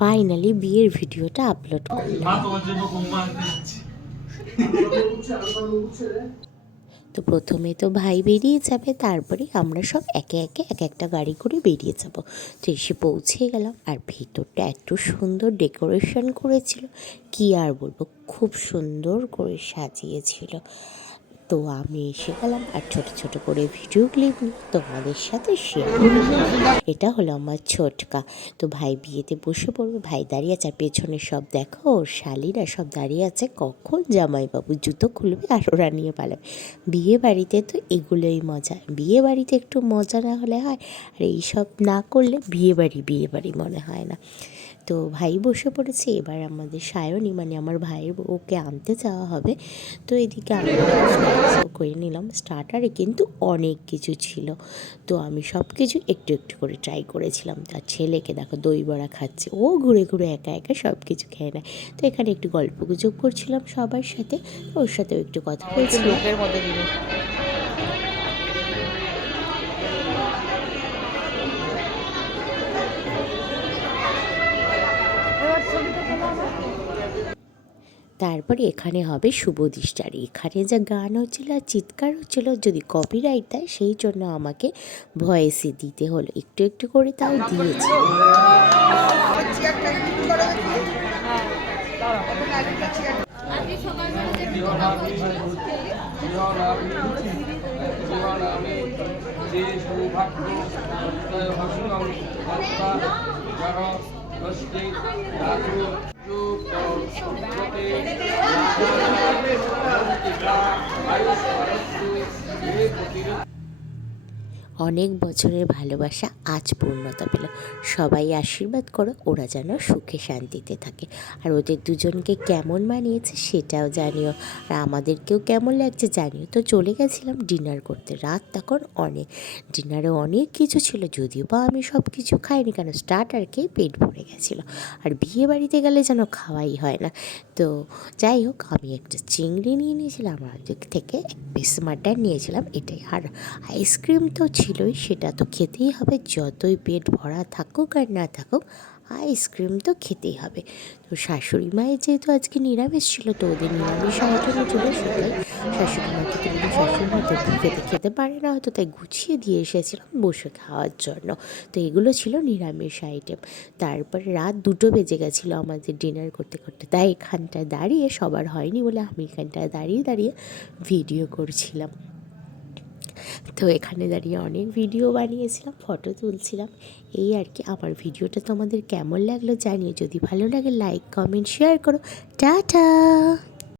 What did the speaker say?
Finally বিয়ের ভিডিওটা upload করলাম। তো প্রথমে তো ভাই বেরিয়ে যাবে, তারপরে আমরা সব একে একে এক একটা গাড়ি করে বেরিয়ে যাব। তো এসে পৌঁছে গেলাম, আর ভিতরটা এত সুন্দর ডেকোরেশন করেছিল, কি আর বলবো, খুব সুন্দর করে সাজিয়েছিল। তো আমি এসে গেলাম আর ছোট ছোট করে ভিডিও ক্লিপ নিয়ে তোমাদের সাথে শেয়ার করলাম। এটা হলো আমার ছোটকা। তো ভাই বিয়েতে বসে পড়বে, ভাই দাঁড়িয়ে আছে, আর পেছনে সব দেখো ওর শালিরা সব দাঁড়িয়ে আছে, কখন জামাইবাবু জুতো খুলবে আর ওরা নিয়ে পালাবে। বিয়ে বাড়িতে তো এগুলোই মজা, বিয়ে বাড়িতে একটু মজা না হলে হয়, আর এইসব না করলে বিয়ে বাড়ি মনে হয় না। তো ভাই বসে পড়েছে, এবার আমাদের সায়নী মানে আমার ভাইয়ের ওকে আনতে যাওয়া হবে। তো এদিকে আমি স্ন্যাক্সও করে নিলাম। স্টার্টারে কিন্তু অনেক কিছু ছিল, তো আমি সব কিছু একটু একটু করে ট্রাই করেছিলাম। তার ছেলেকে দেখো দই বড়া খাচ্ছে, ও ঘুরে ঘুরে একা একা সব কিছু খেয়ে নেয়। তো এখানে একটু গল্প গুজব করছিলাম সবার সাথে, ওর সাথেও একটু কথা বলছিলাম। তারপরে এখানে হবে শুভ দৃষ্টার, এখানে যা গান হচ্ছিল আর চিৎকার হচ্ছিল, যদি কপিরাইট দেয় সেই জন্য আমাকে ভয়েসে দিতে হলো, একটু একটু করে তাও দিয়েছি। অনেক বছরের ভালোবাসা আজ পূর্ণতা পেল। সবাই আশীর্বাদ করো ওরা যেন সুখে শান্তিতে থাকে, আর ওদের দুজনকে কেমন মানিয়েছে সেটাও জানিও, আর আমাদেরকেও কেমন লাগছে জানিও। তো চলে গেছিলাম ডিনার করতে, রাত তখন অনেক, ডিনারে অনেক কিছু ছিল, যদিও বা আমি সব কিছু খাইনি, কেন স্টার্টার খেয়ে পেট ভরে গেছিলো, আর বিয়ে বাড়িতে গেলে যেন খাওয়াই হয় না। তো যাই হোক, আমি একটা চিংড়ি নিয়ে নিয়েছিলাম, আর দিক থেকে এক পিস মাটন নিয়েছিলাম, এটাই। আর আইসক্রিম তো ছিলই, সেটা তো খেতেই হবে, যতই পেট ভরা থাকুক আর না থাকুক আইসক্রিম তো খেতেই হবে। তো শাশুড়ি মায়ের যেহেতু আজকে নিরামিষ ছিল, তো ওদের নিরামিষ আইটেমে চলে সেটাই। শাশুড়ি মাকে তো বলি, শাশুড়ি মা তো খেতে খেতে পারে না হয়তো, তাই গুছিয়ে দিয়ে এসেছিলাম বসে খাওয়ার জন্য। তো এগুলো ছিল নিরামিষ আইটেম। তারপরে রাত 2টো বেজে গেছিলো আমাদের ডিনার করতে করতে, তাই এখানটায় দাঁড়িয়ে, সবার হয়নি বলে আমি এখানটায় দাঁড়িয়ে দাঁড়িয়ে ভিডিও করছিলাম। তো এখানে দাঁড়িয়ে অনেক ভিডিও বানিয়েছিলাম, ফটো তুলছিলাম, এই আর কি। আমার ভিডিওটা তোমাদের কেমন লাগলো জানিও, যদি ভালো লাগে লাইক কমেন্ট শেয়ার করো। টাটা।